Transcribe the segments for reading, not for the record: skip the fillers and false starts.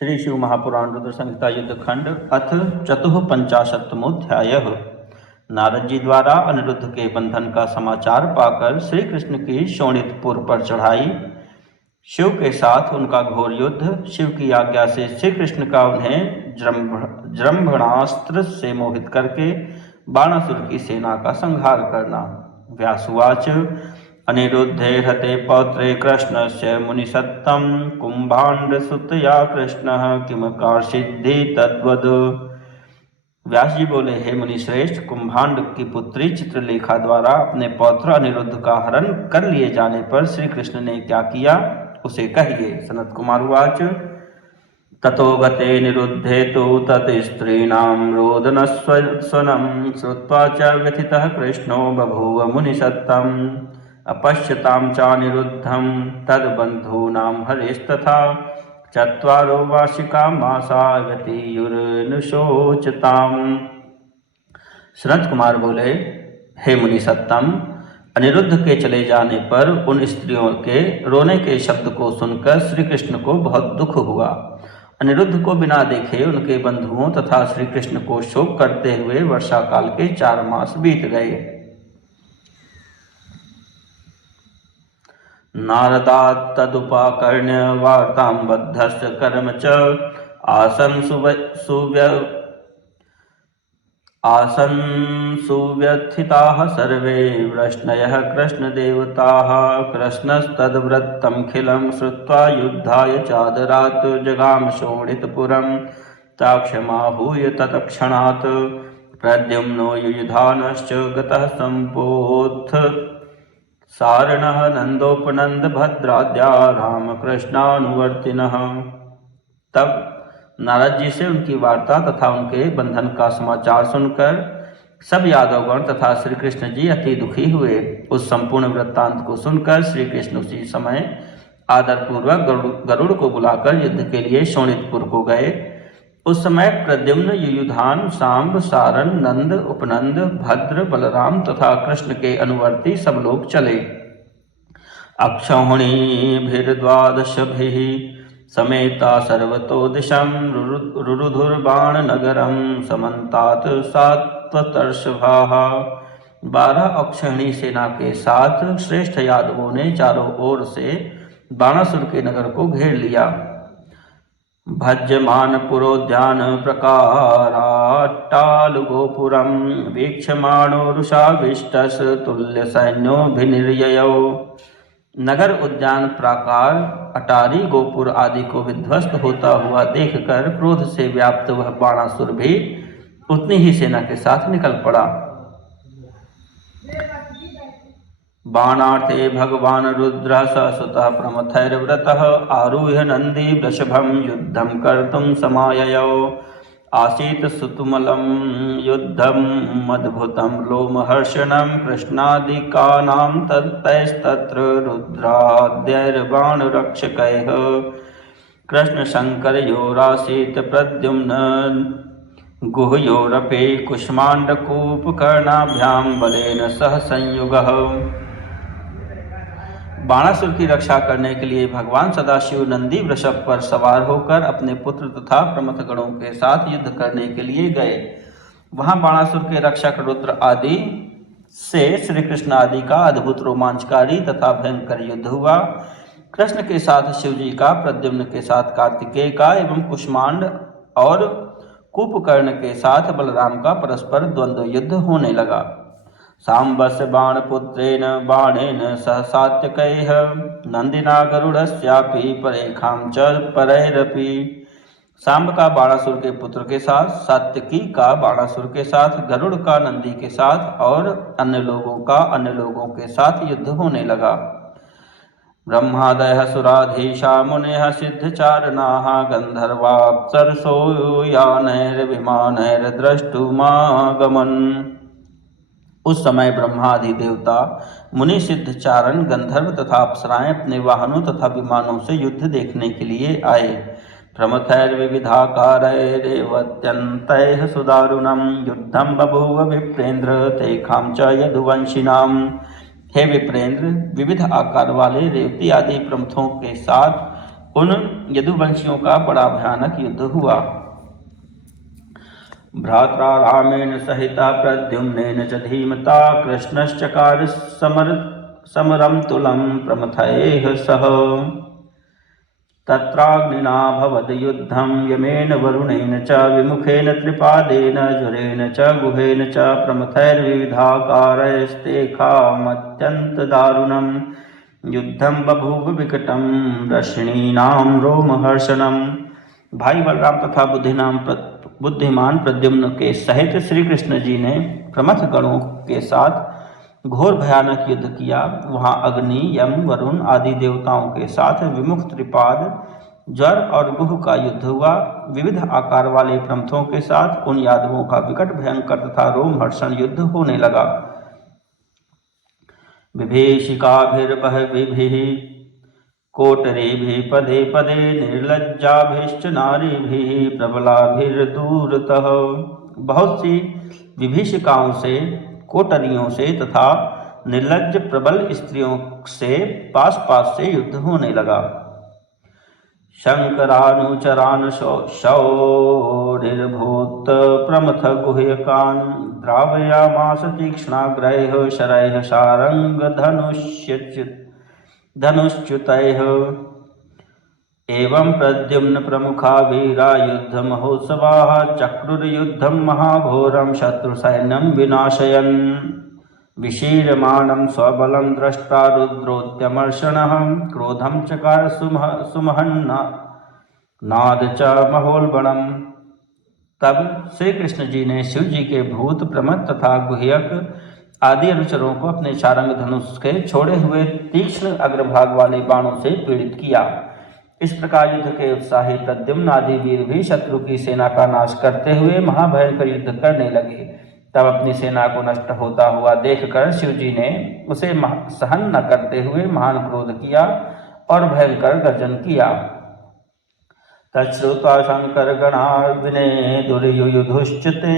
श्री शिव महापुराण रुद्र संहिता युद्ध खंड अथ चतुःपंचाशत्तमोऽध्यायः। नारद जी द्वारा अनिरुद्ध के बंधन का समाचार पाकर श्री कृष्ण की शोणितपुर पर चढ़ाई, शिव के साथ उनका घोर युद्ध, शिव की आज्ञा से श्री कृष्ण का उन्हें जृंभणास्त्र से मोहित करके बाणासुर की सेना का संहार करना। व्यासुवाच अनिरुद्धे हते पौत्रे कृष्णस्य मुनिसत्तं कुंभाण्डसुतया कृष्णः किम कार्षिद्धि तद्वद। व्यास जी बोले, हे मुनि श्रेष्ठ, कुंभांड की पुत्री चित्रलेखा द्वारा अपने पौत्र अनिरुद्ध का हरण कर लिए जाने पर श्री कृष्ण ने क्या किया, उसे कहिए। सनत कुमार उवाच ततो गते निरुद्धे तु तत्स्त्रीणां रोदनस्वनं श्रुत्वा च व्यथितः कृष्णो बभूव मुनिसत्तम्। अपश्यतां चानिरुद्धं तद्बन्धूनां हरेस्तथा चत्वारो वार्षिका मासा व्यतीयुर्नुशोचताम्। सनत कुमार बोले, हे मुनि सत्तम, अनिरुद्ध के चले जाने पर उन स्त्रियों के रोने के शब्द को सुनकर श्री कृष्ण को बहुत दुख हुआ। अनिरुद्ध को बिना देखे उनके बंधुओं तथा श्री कृष्ण को शोक करते हुए वर्षा काल के 4 मास बीत गए। नारदात् तदुपाकर्ण्य वार्तां बद्धस्य कर्म च आसन् सुव्यथिताः सर्वे वृष्णयः कृष्णदेवताः। कृष्णस्तद्वृत्तमखिलं श्रुत्वा युद्धाय चादरात् जगाम शोणितपुरं ताक्षमाहूय तत्क्षणात्। प्रद्युम्नो युयुधानश्च गतः सम्पोथ सारणः नंदोपनंद भद्राद्या रामकृष्णानुवर्तिनः। तब नारद जी से उनकी वार्ता तथा उनके बंधन का समाचार सुनकर सब यादवगण तथा श्री कृष्ण जी अति दुखी हुए। उस संपूर्ण वृत्तांत को सुनकर श्री कृष्ण उसी समय आदरपूर्वक गरुड़ को बुलाकर युद्ध के लिए शोणितपुर को गए। उस समय प्रद्युम्न, युयुधान, सांब, सारण, नंद, उपनंद, भद्र, बलराम तथा कृष्ण के अनुवर्ती सब लोग चले। अक्षौहिणीभिर्द्वादशभिः समेता सर्वतो दिशं रुरुधुर्बाण नगरं समन्तात् सात्वतर्षभाः। 12 अक्षौहिणी सेना के साथ श्रेष्ठ यादवों ने चारों ओर से बाणासुर के नगर को घेर लिया। भज्यमान पुरोद्यान प्रकाराट्टालुगोपुरं वीक्षमाणो रुषाविष्टस् तुल्य सैन्योभिनिर्ययौ। नगर उद्यान प्राकार, अटारी, गोपुर आदि को विध्वस्त होता हुआ देखकर क्रोध से व्याप्त वह बाणासुर भी उतनी ही सेना के साथ निकल पड़ा। बाणार्थे भगवान रुद्र ससुतः प्रमथैर्व्रतः आरुह्य नंदी वृषभं युद्धं कर्तुं समाययौ। आसीत् सुतुमलं युद्धम् अद्भुतं लोमहर्षणं कृष्णादिकानां तैस्तत्र रुद्राद्यैर्बाणरक्षकैः। कृष्णशङ्करयोरासीत् प्रद्युम्न गुह्योरपि कुष्माण्डकूपकर्णाभ्यां बलेन सह संयुगः। बाणासुर की रक्षा करने के लिए भगवान सदाशिव नंदी वृषभ पर सवार होकर अपने पुत्र तथा प्रमथ गणों के साथ युद्ध करने के लिए गए। वहां बाणासुर के रक्षक रुद्र आदि से श्री कृष्ण आदि का अद्भुत रोमांचकारी तथा भयंकर युद्ध हुआ। कृष्ण के साथ शिवजी का, प्रद्युम्न के साथ कार्तिकेय का एवं कुष्मांड और कूपकर्ण के साथ बलराम का परस्पर द्वंद्व युद्ध होने लगा। सांबस्य बाणपुत्रेण बाणेन सह सात्यकैः नंदिना गरुड़स्यापि परेखां च परैरपि। सांब का बाणासुर के पुत्र के साथ, सात्यकी का बाणासुर के साथ, गरुड़ का नंदी के साथ और अन्य लोगों का अन्य लोगों के साथ युद्ध होने लगा। ब्रह्मादयः सुराधीशा मुनयः सिद्धचारणाः गंधर्वाप्सरसो यानैर्विमानैर्द्रष्टुमागमन्। उस समय ब्रह्मादि देवता, मुनि, सिद्धचारण, गंधर्व तथा अप्सराएं अपने वाहनों तथा विमानों से युद्ध देखने के लिए आए। प्रमथैर्विविधाकारैरेवत्यन्तैः सुदारुणं युद्धं बभूव विप्रेन्द्र तेषां च यदुवंशिनां। हे विप्रेंद्र, विविध आकार वाले रेवती आदि प्रमथों के साथ उन यदुवंशियों का बड़ा भयानक युद्ध हुआ। भ्रात्रा रामेण सहिता प्रद्युम्नेन च धीमता कृष्णश्चकार समरं तुलं प्रमथैः सह। तत्राग्निना भवद युद्धं यमेन वरुणेन च विमुखेन त्रिपादेन जुरेण च गुहेन च प्रमथैर्विविधाकारैस्तेषामत्यन्तदारुणं युद्धं बभूव विकटं रश्मीनां रोमहर्षणम्। भाई बलराम तथा बुद्धिमान प्रद्युम्न के सहित श्री कृष्ण जी ने प्रमथ गणों के साथ घोर भयानक युद्ध किया। वहां अग्नि, यम, वरुण आदि देवताओं के साथ विमुख त्रिपाद, ज्वर और गुह का युद्ध हुआ। विविध आकार वाले प्रमथों के साथ उन यादवों का विकट भयंकर तथा रोमहर्षण युद्ध होने लगा। विभीषिकाभिर्बहविभिः कोटरीभिः पदे पदे निर्लज्जाभिश्च नारीभिः प्रबलाभिर्दूरतः। बहुत सी विभीषिकाओं से, कोटरियों से तथा निर्लज्ज प्रबल स्त्रियों से पास पास से युद्ध होने लगा। शंकरानुचरान् शौरिर्भूत प्रमथ गुह्यकान् द्रावयामास तीक्ष्णाग्रैः शरैः शारंग धनुश्च्युतैः। एवं प्रद्युम्न प्रमुखा वीरा युद्ध महोत्सवाः चक्रुर्युद्धं महाघोरं शत्रुसैन्यं विनाशयन्। विशीर्यमाणं स्वबलं दृष्ट्वा रुद्रोद्यमर्षणः क्रोधं चकार सुमहन्नाद च महोल्बणम्। तब श्री कृष्ण जी ने शिव जी के भूत, प्रमथ तथा गुह्यक आदि अनुचरों को अपने शारंग धनुष के छोड़े हुए तीक्ष्ण अग्रभाग वाले बाणों से पीड़ित किया। इस प्रकार युद्ध के उत्साही प्रद्युम्न आदि वीर भी शत्रु की सेना का नाश करते हुए महाभयंकर युद्ध करने लगे। तब अपनी सेना को नष्ट होता हुआ देखकर शिव जी ने उसे सहन न करते हुए महान क्रोध किया और भयंकर गर्जन किया। तच्छ्रुत्वा शंकर गणार्विने दुर्युधुश्चिते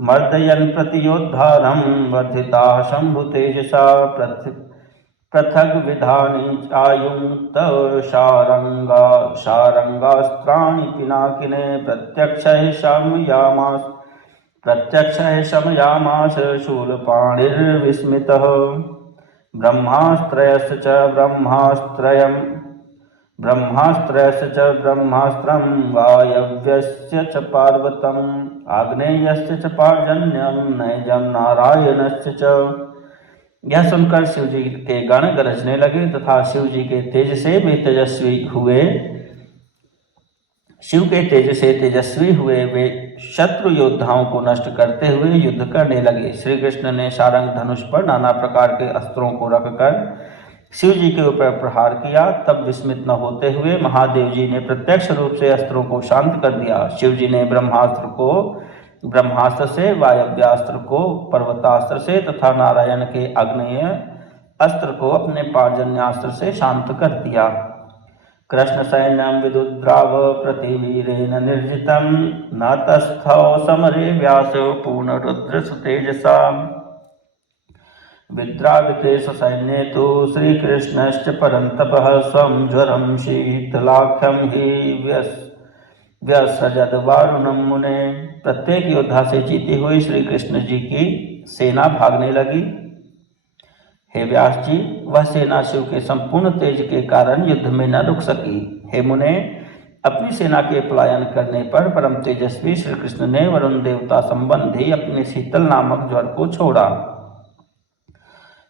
मर्दयन् प्रतियोद्धारं वर्धिता शंभु तेजसा पृथग विधानि आयुक्त शारंगास्त्राणि पिनाकिने प्रत्यक्षः शमयामास शूलपाणिर्विस्मितः। ब्रह्मास्त्रयस्य च ब्रह्मास्त्रं वायव्यस्य च पार्वतम् आग्नेयस्य च पार्जन्यं नैजं नारायणस्य च। यह सुनकर शिव जी के गण गरजने लगे तथा शिव जी के तेज से वे तेजस्वी हुए वे शत्रु योद्धाओं को नष्ट करते हुए युद्ध करने लगे। श्री कृष्ण ने शारंग धनुष पर नाना प्रकार के अस्त्रों को रखकर शिव जी के ऊपर प्रहार किया। तब विस्मित न होते हुए महादेव जी ने प्रत्यक्ष रूप से अस्त्रों को शांत कर दिया। शिव जी ने ब्रह्मास्त्र से, वायव्यास्त्र को पर्वतास्त्र से तथा नारायण के आग्नेय अस्त्र को अपने पार्जन्यास्त्र से शांत कर दिया। कृष्ण सैन्यं विदुद्राव प्रतिवीरेण निर्जितं न तस्थौ समरे व्यासो पूर्णरुद्रसुतेजसा। विद्राविते ससैन्ये तु श्रीकृष्णश्च परन्तपः स्वं ज्वरं शीतलाख्यं हि व्यसजद वारुणं मुने। प्रत्येक योद्धा से जीती हुई श्री कृष्ण जी की सेना भागने लगी। हे व्यास जी, वह सेना शिव के संपूर्ण तेज के कारण युद्ध में न रुक सकी। हे मुने, अपनी सेना के पलायन करने पर परम तेजस्वी श्री कृष्ण ने वरुण देवता संबंधी अपने शीतल नामक ज्वर को छोड़ा।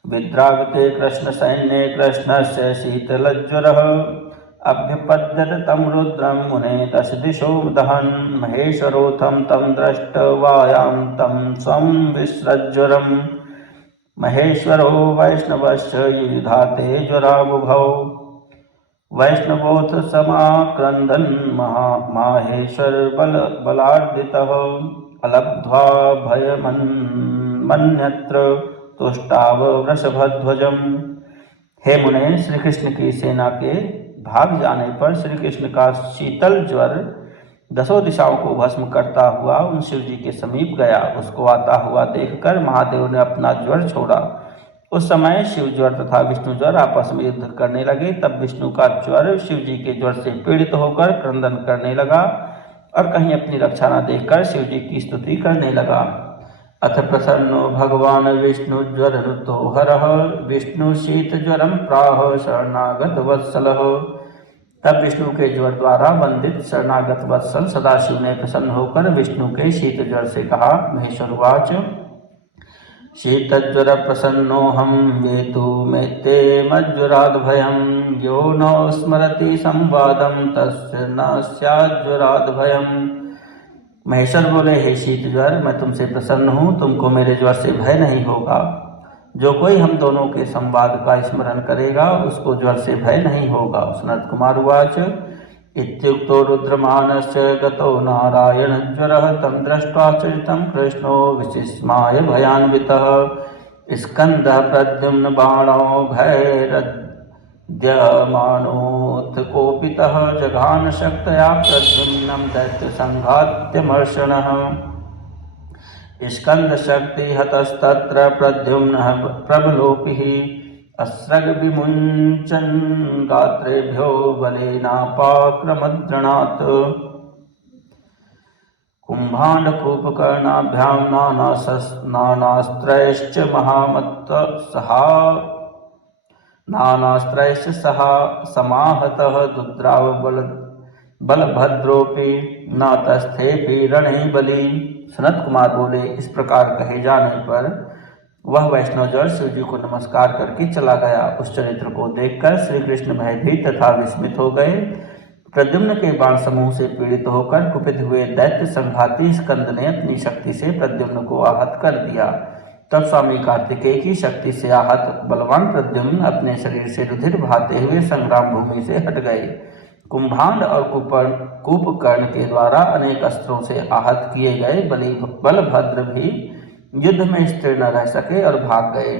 विद्राविते कृष्ण सैन्ये कृष्णस्य शीतलज्वरः अभ्युपद्यत तं रुद्रं मुने दश दिशो दहन्। महेश्वरोऽथं तं दृष्ट्वायां तं स्वं विसृज्वरम्। महेश्वरो वैष्णवश्च युयुधाते ज्वराबुभौ। वैष्णवोऽथ समाक्रन्दन् माहेश्वर बलार्दितः अलब्ध्वा भयमन्यत्र तुष्टाव वृषभध्वजम्। हे मुने, श्री कृष्ण की सेना के भाग जाने पर श्री कृष्ण का शीतल ज्वर दसों दिशाओं को भस्म करता हुआ उन शिव जी के समीप गया। उसको आता हुआ देखकर महादेव ने अपना ज्वर छोड़ा उस समय शिव ज्वर तथा विष्णु ज्वर आपस में युद्ध करने लगे। तब विष्णु का ज्वर शिव जी के ज्वर से पीड़ित होकर क्रंदन करने लगा और कहीं अपनी रक्षा न देखकर शिव जी की स्तुति करने लगा। अथ प्रसन्नो भगवान विष्णु ज्वर ऋतो हरः विष्णु शीत ज्वरम प्राह शरणागत वत्सलः। तब विष्णु के ज्वर द्वारा वंदित शरणागत वत्सल सदाशिव ने प्रसन्न होकर विष्णु के शीत ज्वर से कहा। महेश्वरवाच शीतज्वर प्रसन्नोऽहं वेतु मेत्ते मज्ज्वराद् भयं यो न स्मरति संवादं तस्य न स्याज्ज्वराद् भयं। महेश्वर बोले, हे शीत ज्वर, मैं तुमसे प्रसन्न हूँ, तुमको मेरे ज्वर से भय नहीं होगा। जो कोई हम दोनों के संवाद का स्मरण करेगा उसको ज्वर से भय नहीं होगा। सनत कुमार उवाच इत्युक्तो रुद्रमानस्य गतो नारायण ज्वरः तं दृष्ट्वा चरितं कृष्णो विसिस्माय भयान्वितः स्कन्दः प्रद्युम्न बाणो भैरद्यमानोत्कोपितः जघान शक्तया प्रद्युम्नं दैत्यसंघात्यमर्षणः। स्कन्दशक्ति हतस्तत्र प्रद्युम्नः प्रबलोपिः अस्रग विमुञ्चन् गात्रेभ्यो बलेनापाक्रमद्रणात्। कुम्भाण्डकूपकर्णाभ्यां नानास्त्रैश्च सहा समाहतः दुद्राव बलभद्रोऽपि न तस्थेऽपि रणे बली। सनत कुमार बोले, इस प्रकार कहे जाने पर वह वैष्णवजन शिव जी को नमस्कार करके चला गया। उस चरित्र को देखकर श्री कृष्ण भयभीत तथा विस्मित हो गए। प्रद्युम्न के बाण समूह से पीड़ित होकर कुपित हुए दैत्य संघाती स्कंद ने अपनी शक्ति से प्रद्युम्न को आहत कर दिया। तब स्वामी कार्तिकेय की शक्ति से आहत बलवान प्रद्युम्न अपने शरीर से रुधिर बहाते हुए संग्राम भूमि से हट गए। कुंभांड और कूपकर्ण के द्वारा अनेक अस्त्रों से आहत किए गए बलभद्र भी युद्ध में स्थिर न रह सके और भाग गए।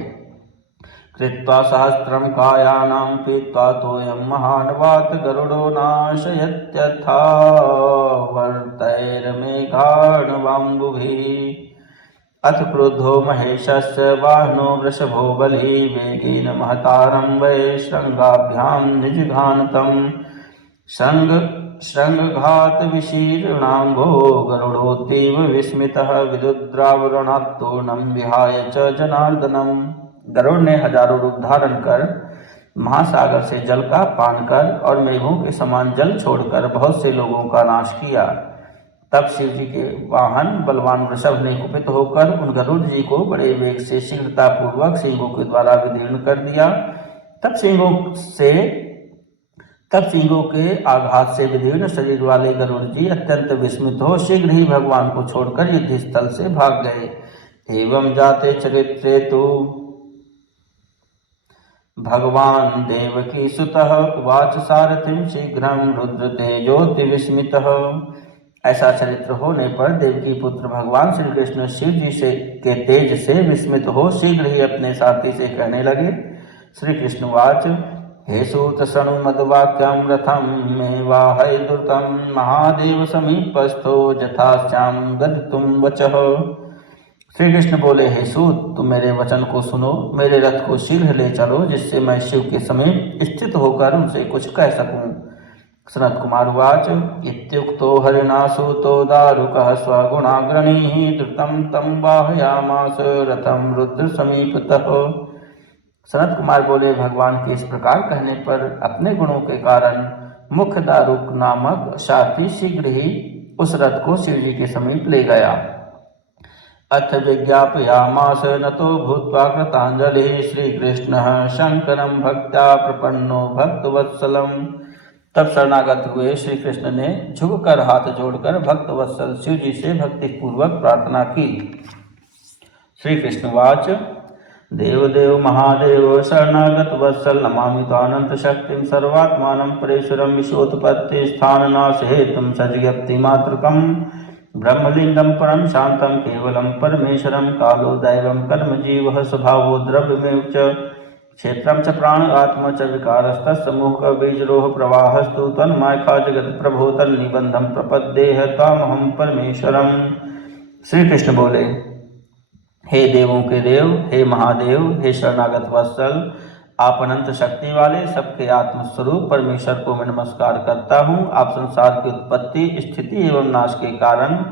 कृत्वा सहस्त्रम कायानां पीत्वा तोयं महानवात गरुडो नाशयत्यथा वर्तैर्मेघार्णवाम्बुभिः। अथ क्रुद्धो महेशस्य वाहनो वृषभो बली वेगेन महतारं वै शृंगाभ्यां निजघानतम्। शृंगघात विशीर्णांगो गरुड़ोतीव विस्मितः विदुद्रावरणात्तूर्णं विहाय च जनार्दनम्। गरुड़ ने हजारों रूप धारण कर महासागर से जल का पान कर और मेघों के समान जल छोड़कर बहुत से लोगों का नाश किया। तब शिव जी के वाहन बलवान वृषभ ने कुपित होकर उन गरुड़ जी को बड़े वेग से शीघ्रता पूर्वक सिंहों के द्वारा विदीर्ण कर दिया। तब सिंहों के आघात से विदीर्ण शरीर वाले गरुड़ जी अत्यंत विस्मित हो शीघ्र ही भगवान को छोड़कर युद्ध स्थल से भाग गए। एवं जाते चरित्रे तु भगवान देवकी सुतः उवाच सारथिं शीघ्रं रुद्र तेजोति विस्मितः। ऐसा चरित्र होने पर देवकी पुत्र भगवान श्री कृष्ण शिव जी के तेज से विस्मित हो शीघ्र ही अपने साथी से कहने लगे। श्री कृष्णवाच हे सूत शृणु मद्वाक्यं रथं मे वाहय द्रुतं महादेव समीपस्थो जथास्यां गदितुं वचः। श्री कृष्ण बोले, हे सूत, तुम मेरे वचन को सुनो, मेरे रथ को शीघ्र ले चलो जिससे मैं शिव के समीप स्थित होकर उनसे कुछ कह सकूं। सनत कुमार उवाच इत्युक्तो हरिणा सूतो दारुकः स्वगुणाग्रणीः द्रुतं तं वाहयामास रथं रुद्र समीपतः। सनत कुमार बोले, भगवान के इस प्रकार कहने पर अपने गुणों के कारण मुख्य दारुक नामक सारथी शीघ्र ही उस रथ को शिव जी के समीप ले गया। अथ विज्ञापयामास नतो भूत्वा कृतांजलिः श्रीकृष्णः शंकरं भक्त्या प्रपन्नो भक्तवत्सलम्। तब शरणागत हुए श्री कृष्ण ने झुककर हाथ जोड़कर भक्तवत्सल शिव जी से भक्ति पूर्वक प्रार्थना की। श्री कृष्णवाच देवदेव महादेव शरणागत वत्सल नमामि त्वानंत शक्तिं सर्वात्मानं परेश्वरं विश्वोत्पत्ति स्थाननाश हेतुं सज्जप्तिमात्रकं ब्रह्मलिंगं परम शांतं केवलं परमेश्वरं कालो दैवं कर्मजीवः स्वभावो द्रव्यमेव च क्षेत्रं च प्राण आत्मा च विकारस्तस्समूह बीजरोह प्रवाहस्तु तन्मायखा जगत प्रभो तन्निबंधं प्रपद्येह तामहं परमेश्वरम्। श्री कृष्ण बोले, हे देवों के देव, हे महादेव, हे शरणागत वत्सल, आप अनंत शक्ति वाले सबके आत्मस्वरूप परमेश्वर को मैं नमस्कार करता हूँ। आप संसार की उत्पत्ति, स्थिति एवं नाश के कारण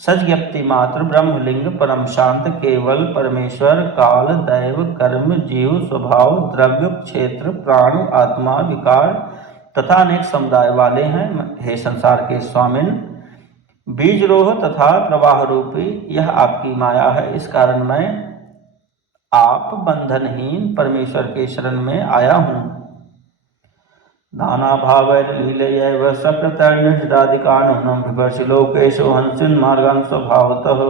सज्ञप्ति मात्र ब्रह्मलिंग परम शांत केवल परमेश्वर काल दैव कर्म जीव स्वभाव द्रव्य क्षेत्र प्राण आत्मा विकार तथा अनेक समुदाय वाले हैं। हे संसार के स्वामिन, बीज रोह तथा प्रवाह रूपी यह आपकी माया है। इस कारण मैं आप बंधनहीन परमेश्वर के शरण में आया हूँ। नाना भाव लीलयैव सकृतर्निजदादिकानुनं विभर्षि लोकेशो हंसिन मार्गान् स्वभावतः।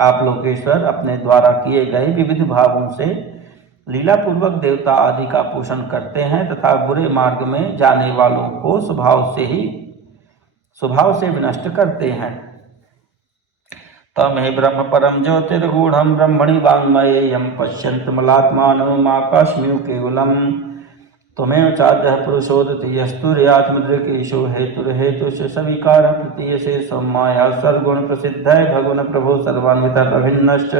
आप लोकेश्वर अपने द्वारा किए गए विविध भावों से लीला पूर्वक देवता आदि का पोषण करते हैं तथा बुरे मार्ग में जाने वालों को स्वभाव से विनष्ट करते हैं। तम हे ब्रह्म परम ज्योतिर्गूढ़ं ब्रह्मणि वाङ्मयेयं पश्यन्तमलात्मानमाकाशमिव केवलम् त्वमेव चाद्यः पुरुषोऽद्वितीयस्तुर्यात्मदृकेशो हेतुर्हेतुश्च सविकारः प्रतीयसे सम्माया सर्वगुण प्रसिद्धः भगवन् प्रभो सर्वान्वितः अभिन्नश्च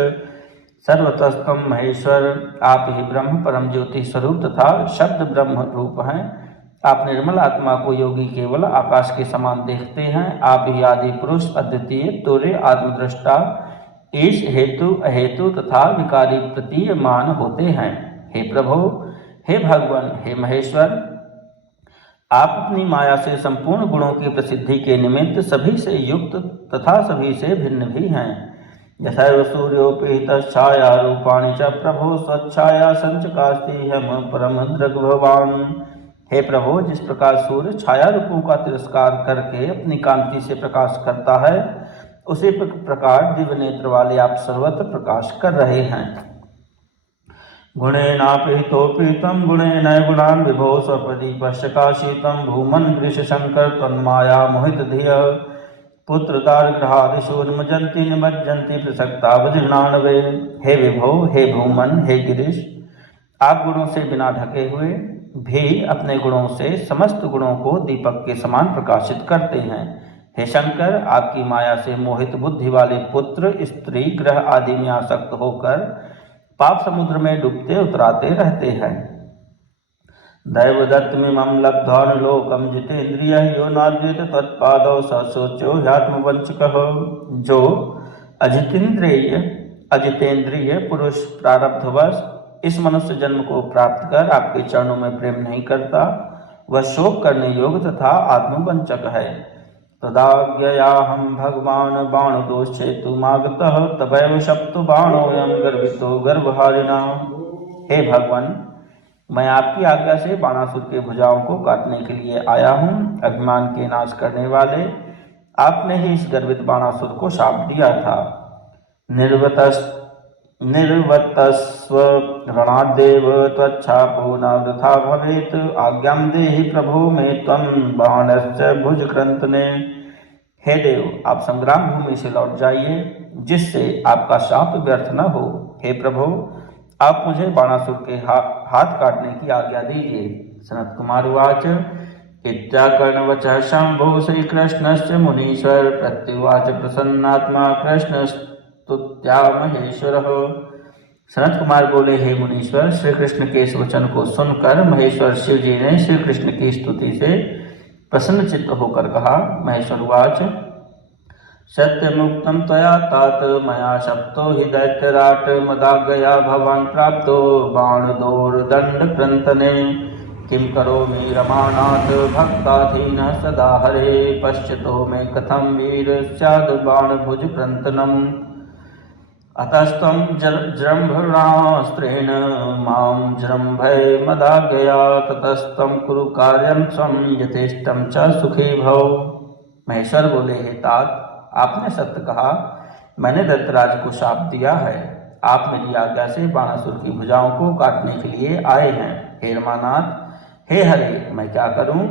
सर्वतस्त्वं महेश्वर। आप ही ब्रह्म परम ज्योति स्वरूप तथा शब्द ब्रह्म रूप हैं। आप निर्मल आत्मा को योगी केवल आकाश के समान देखते हैं। आप ही आदि पुरुष अद्वितीय तुर्य आत्मदृष्टा ईश हेतु अहेतु तथा विकारी प्रतीयमान होते हैं। हे प्रभु, हे भगवान, हे महेश्वर, आप अपनी माया से संपूर्ण गुणों की प्रसिद्धि के निमित्त सभी से युक्त तथा सभी से भिन्न भी हैं। यथैव सूर्योपीतश्छाया रूपाणि च प्रभो स्वच्छाया संचकास्ति हम परम दृग्भवान्। हे प्रभु, जिस प्रकार सूर्य छाया रूपों का तिरस्कार करके अपनी कांति से प्रकाश करता है, उसी प्रकार दिव्य नेत्र वाले आप सर्वत्र प्रकाश कर रहे हैं। गुणेनापीतोपीतं गुणेन गुणान् विभो स्वप्रदीपश्चकाशितं भूमन् गृशशंकर तन्माया मोहित धियः पुत्र दारगृहादिषु निमज्जन्ति निमज्जन्ति प्रसक्ता वज्रनाणवे। हे विभो, हे भूमन, हे गिरीश, आप गुणों से बिना ढके हुए भी अपने गुणों से समस्त गुणों को दीपक के समान प्रकाशित करते हैं। हे शंकर, आपकी माया से मोहित बुद्धि वाले पुत्र स्त्री ग्रह आदि में आसक्त होकर पाप समुद्र में डूबते उतराते रहते हैं। दैवदत्तमिमं लब्ध्वानुलोकं जितेन्द्रियः यो नाद्यते तत्पादौ स शोच्यो ह्यात्मवंचकः। जो अजितेंद्रिय पुरुष प्रारब्धवश इस मनुष्य जन्म को प्राप्त कर आपके चरणों में प्रेम नहीं करता, वह शोक करने योग्य तथा आत्मवंचक है। तदाज्ञयाहं भगवान् बाणदोषेतुमागतः तवैव शप्तो बाणोऽयं गर्वितो गर्वहारिणा। हे भगवान, मैं आपकी आज्ञा से बाणासुर के भुजाओं को काटने के लिए आया हूँ। अभिमान के नाश करने वाले आपने ही इस गर्वित बाणासुर को शाप दिया था। निर्वतस्व रणादेव त्वच्छापो न वृथा भवेत् आज्ञां देहि प्रभो मे त्वं बाणस्य भुजक्रंतने। हे देव, आप संग्राम भूमि से लौट जाइए जिससे आपका शाप व्यर्थ न हो। हे प्रभु, आप मुझे बाणासुर के हाथ काटने की आज्ञा दीजिए। सनत कुमार उवाच इत्याकर्णवचः शंभो श्रीकृष्णस्य मुनीश्वर प्रत्युवाच प्रसन्नात्मा कृष्णस्तुत्या महेश्वरः। सनत कुमार बोले, हे मुनीश्वर, श्री कृष्ण के इस वचन को सुनकर महेश्वर शिव जी ने श्री कृष्ण की स्तुति से प्रसन्न चित्त होकर कहा। महेश्वर उवाच सत्यमुक्तं त्वया तात मया शप्तो हि दैत्यराट मदाज्ञया भवान् प्राप्तो बाणदोर्दण्डक्रन्तने किं करोमि रमानाथ भक्ताधीनः सदा हरे पश्यतो मे कथं वीर स्याद् बाणभुजक्रन्तनम्। अतस्त्वं जृम्भणास्त्रेण मां जृम्भय मदाज्ञया ततस्त्वं कुरु कार्यं स्वं यथेष्टं च सुखी भव। महेश्वर बोले, हे तात, आपने सत्य कहा। मैंने दत्तराज को शाप दिया है। आप मेरी आज्ञा से बाणासुर की भुजाओं को काटने के लिए आए हैं। हे रमानाथ, हे हरे, मैं क्या करूं?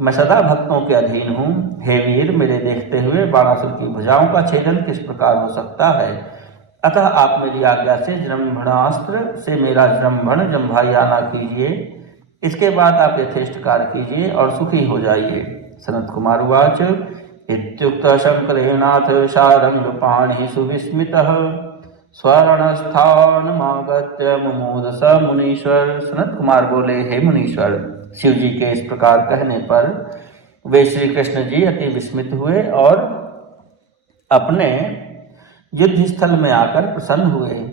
मैं सदा भक्तों के अधीन हूँ। हे वीर, मेरे देखते हुए बाणासुर की भुजाओं का छेदन किस प्रकार हो सकता है? अतः आप मेरी आज्ञा से जृंभणास्त्र से मेरा जृंभण जंभायाना कीजिए। इसके बाद आप यथेष्ट कार्य कीजिए और सुखी हो जाइए। सनत कुमार उवाच इत्युक्तः शंकरेणाथ शार्ङ्गपाणिः सुविस्मितः स्वर्णस्थानमागत्य मुमोद स मुनीश्वर। सनत कुमार बोले, हे मुनीश्वर, शिव जी के इस प्रकार कहने पर वे श्री कृष्ण जी अति विस्मित हुए और अपने युद्ध स्थल में आकर प्रसन्न हुए।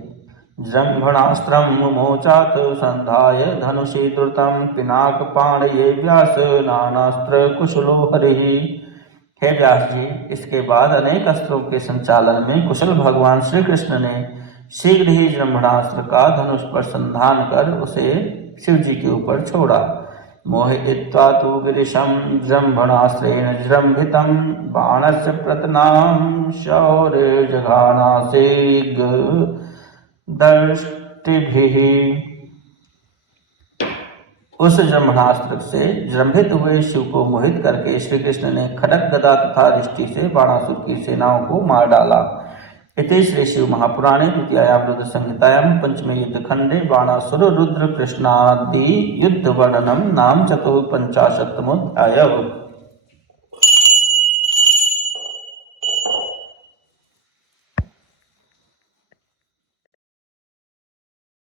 जृंभणास्त्रं मुमोचात संधाय धनुषि द्रुतं पिनाक पाणये व्यास नानास्त्र कुशलो हरिः। हे व्यास जी, इसके बाद अनेक अस्त्रों के संचालन में कुशल भगवान श्री कृष्ण ने शीघ्र ही जृंभणास्त्र का धनुष पर संधान कर उसे शिव जी के ऊपर छोड़ा। मोहित्वा तु गिरिशं जृंभणास्त्रेण जृंभितं बाणस्य प्रतनां शौर्यजघानासेग दृष्टिभिः। उस जृंभणास्त्र से जृंभित हुए शिव को मोहित करके श्री कृष्ण ने खड्ग गदा तथा रिष्टि से बाणासुर की सेनाओं को मार डाला। इति श्री शिव महापुराणे द्वितीयायां रुद्र संहितायां पंचमे युद्ध खंडे बाणासुर रुद्र कृष्णादि युद्ध वर्णनम नाम 450तमोऽध्यायः।